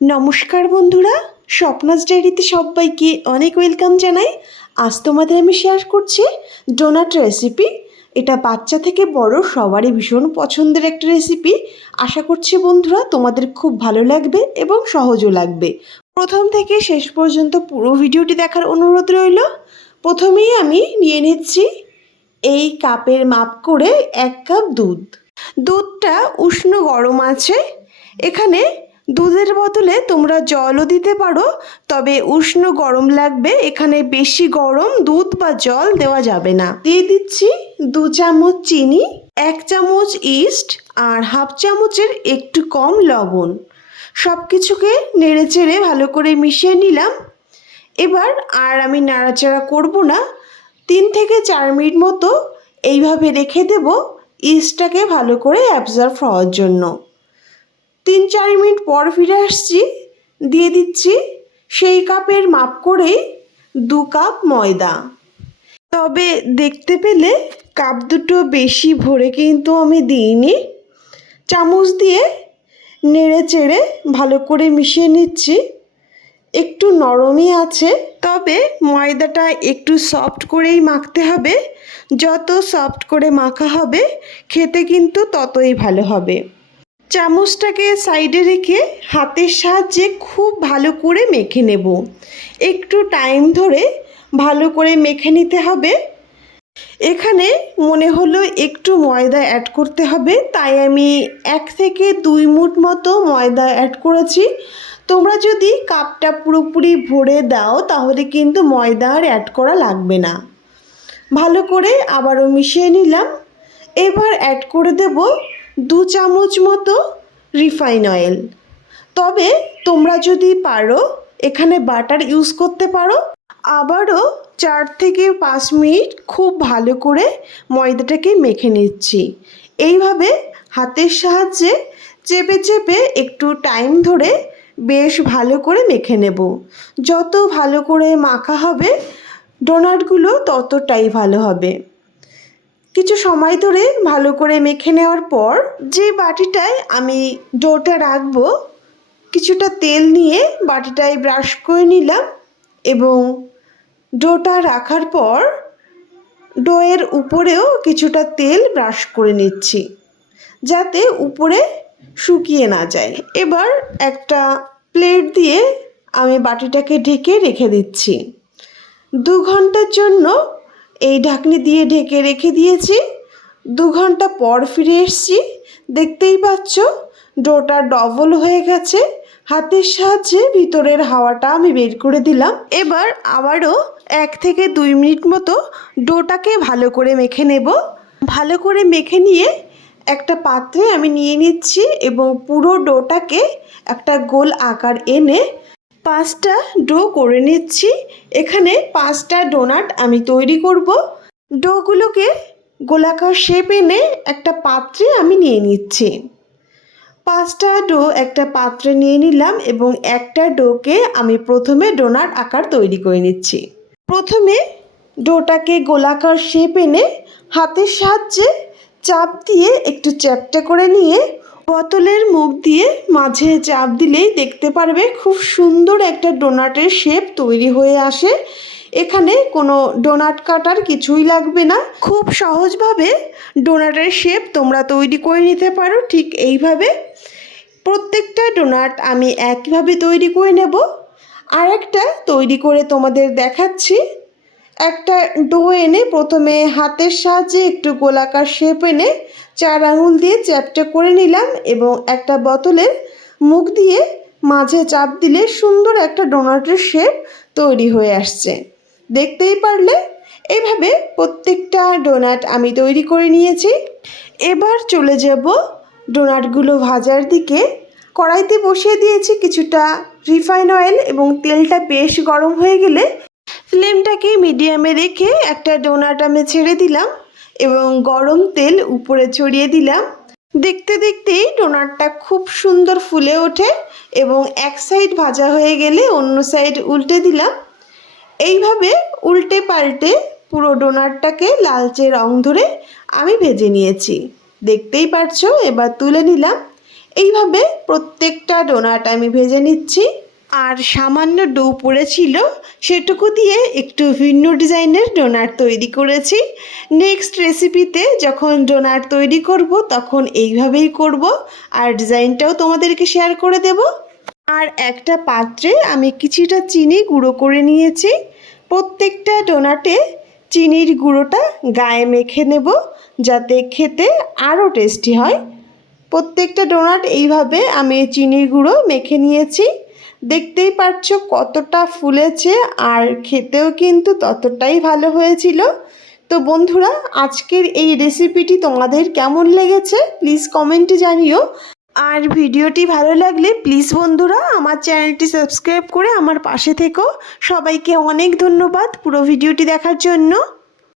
নমস্কার বন্ধুরা, স্বপ্নাস ডায়েরিতে সবাইকে অনেক ওয়েলকাম জানাই। আজ তোমাদের আমি শেয়ার করছি ডোনাট রেসিপি। এটা বাচ্চা থেকে বড় সবারই ভীষণ পছন্দের একটা রেসিপি। আশা করছি বন্ধুরা তোমাদের খুব ভালো লাগবে এবং সহজও লাগবে। প্রথম থেকে শেষ পর্যন্ত পুরো ভিডিওটি দেখার অনুরোধ রইল। প্রথমেই আমি নিয়ে নিচ্ছি এই কাপের মাপ করে এক কাপ দুধ। দুধটা উষ্ণ গরম আছে। এখানে দুধের বদলে তোমরা জলও দিতে পারো, তবে উষ্ণ গরম লাগবে, এখানে বেশি গরম দুধ বা জল দেওয়া যাবে না। দিয়ে দিচ্ছি দু চামচ চিনি, এক চামচ ইস্ট আর হাফ চামচের একটু কম লবণ। সব কিছুকে নেড়ে চেড়ে ভালো করে মিশিয়ে নিলাম। এবার আর আমি নাড়াচাড়া করব না। তিন থেকে চার মিনিট মতো এইভাবে রেখে দেব, ইস্টটাকে ভালো করে অ্যাবজর্ভ হওয়ার জন্য। তিন চার মিনিট পর ফিরে আসছি, দিয়ে দিচ্ছি সেই কাপের মাপ করেই দু কাপ ময়দা। তবে দেখতে পেলে কাপ দুটো বেশি ভরে কিন্তু আমি দিইনি। চামচ দিয়ে নেড়ে চেড়ে ভালো করে মিশিয়ে নিচ্ছি। একটু নরমই আছে, তবে ময়দাটা একটু সফট করেই মাখতে হবে। যত সফট করে মাখা হবে, খেতে কিন্তু ততই ভালো হবে। চামচটাকে সাইডে রেখে হাতের সাহায্যে খুব ভালো করে মেখে নেব। একটু টাইম ধরে ভালো করে মেখে নিতে হবে। এখানে মনে হলো একটু ময়দা অ্যাড করতে হবে, তাই আমি এক থেকে দুই মুঠ মতো ময়দা অ্যাড করেছি। তোমরা যদি কাপটা পুরোপুরি ভরে দাও, তাহলে কিন্তু ময়দা আর অ্যাড করা লাগবে না। ভালো করে আবারও মিশিয়ে নিলাম। এবার অ্যাড করে দেব দু চামচ মতো রিফাইন অয়েল। তবে তোমরা যদি পারো, এখানে বাটার ইউজ করতে পারো। আবারও চার থেকে পাঁচ মিনিট খুব ভালো করে ময়দাটাকে মেখে নিচ্ছি। এইভাবে হাতের সাহায্যে চেপে চেপে একটু টাইম ধরে বেশ ভালো করে মেখে নেব। যত ভালো করে মাখা হবে, ডোনাটগুলো ততটাই ভালো হবে। কিছু সময় ধরে ভালো করে মেখে নেওয়ার পর যে বাটিটায় আমি ডোটা রাখব, কিছুটা তেল নিয়ে বাটিটায় ব্রাশ করে নিলাম এবং ডোটা রাখার পর ডোয়ের উপরেও কিছুটা তেল ব্রাশ করে নিচ্ছি যাতে উপরে শুকিয়ে না যায়। এবার একটা প্লেট দিয়ে আমি বাটিটাকে ঢেকে রেখে দিচ্ছি। দু ঘণ্টার জন্য এই ঢাকনি দিয়ে ঢেকে রেখে দিয়েছি। দু ঘণ্টা পর ফিরে এসছি। দেখতেই পাচ্ছ, ডোটা ডবল হয়ে গেছে। হাতের সাহায্যে ভিতরের হাওয়াটা আমি বের করে দিলাম। এবার আবারও এক থেকে দুই মিনিট মতো ডোটাকে ভালো করে মেখে নেব। ভালো করে মেখে নিয়ে একটা পাত্রে আমি নিয়ে নিচ্ছি এবং পুরো ডোটাকে একটা গোল আকার এনে পাঁচটা ডো করে নিচ্ছি। এখানে পাঁচটা ডোনাট আমি তৈরি করব। ডোগুলোকে গোলাকার শেপ এনে একটা পাত্রে আমি নিয়ে নিচ্ছি। পাঁচটা ডো একটা পাত্রে নিয়ে নিলাম এবং একটা ডোকে আমি প্রথমে ডোনাট আকার তৈরি করে নিচ্ছি। প্রথমে ডোটাকে গোলাকার শেপ এনে হাতের সাহায্যে চাপ দিয়ে একটু চ্যাপটা করে নিয়ে বোতলের মুখ দিয়ে মাঝে চাপ দিলেই দেখতে পারবে খুব সুন্দর একটা ডোনাটের শেপ তৈরি হয়ে আসে। এখানে কোনো ডোনাট কাটার কিছুই লাগবে না। খুব সহজভাবে ডোনাটের শেপ তোমরা তৈরি করে নিতে পারো ঠিক এইভাবে। প্রত্যেকটা ডোনাট আমি একইভাবে তৈরি করে নেব। আর একটা তৈরি করে তোমাদের দেখাচ্ছি। একটা ডো এনে প্রথমে হাতের সাহায্যে একটু গোলাকার শেপ এনে চার আঙুল দিয়ে চ্যাপটা করে নিলাম এবং একটা বোতলের মুখ দিয়ে মাঝে চাপ দিলে সুন্দর একটা ডোনাটের শেপ তৈরি হয়ে আসছে। দেখতেই পারলে এইভাবে প্রত্যেকটা ডোনাট আমি তৈরি করে নিয়েছি। এবার চলে যাব ডোনাটগুলো ভাজার দিকে। কড়াইতে বসিয়ে দিয়েছি কিছুটা রিফাইন অয়েল এবং তেলটা বেশ গরম হয়ে গেলে ফ্লেমটাকে মিডিয়ামে রেখে একটা ডোনাট আমি ছেড়ে দিলাম এবং গরম তেল উপরে ছড়িয়ে দিলাম। দেখতে দেখতেই ডোনাটটা খুব সুন্দর ফুলে ওঠে এবং এক সাইড ভাজা হয়ে গেলে অন্য সাইড উল্টে দিলাম। এইভাবে উল্টে পাল্টে পুরো ডোনাটটাকে লালচে রং ধরে আমি ভেজে নিয়েছি। দেখতেই পারছ, এবার তুলে নিলাম। এইভাবে প্রত্যেকটা ডোনাট আমি ভেজে নিচ্ছি। আর সামান্য ডো পড়েছিল, সেটুকু দিয়ে একটু ভিন্ন ডিজাইনের ডোনাট তৈরি করেছি। নেক্সট রেসিপিতে যখন ডোনাট তৈরি করব, তখন এইভাবেই করব, আর ডিজাইনটাও তোমাদেরকে শেয়ার করে দেব। আর একটা পাত্রে আমি কিছুটা চিনি গুঁড়ো করে নিয়েছি। প্রত্যেকটা ডোনাটে চিনির গুঁড়োটা গায়ে মেখে নেব, যাতে খেতে আরও টেস্টি হয়। প্রত্যেকটা ডোনাট এইভাবে আমি চিনির গুঁড়ো মেখে নিয়েছি। দেখতেই পাচ্ছ কতটা ফুলেছে আর খেতেও কিন্তু ততটাই ভালো হয়েছিল। তো বন্ধুরা, আজকের এই রেসিপিটি তোমাদের কেমন লেগেছে প্লিজ কমেন্টে জানিও। আর ভিডিওটি ভালো লাগলে প্লিজ বন্ধুরা, আমার চ্যানেলটি সাবস্ক্রাইব করে আমার পাশে থেকো। সবাইকে অনেক ধন্যবাদ পুরো ভিডিওটি দেখার জন্য।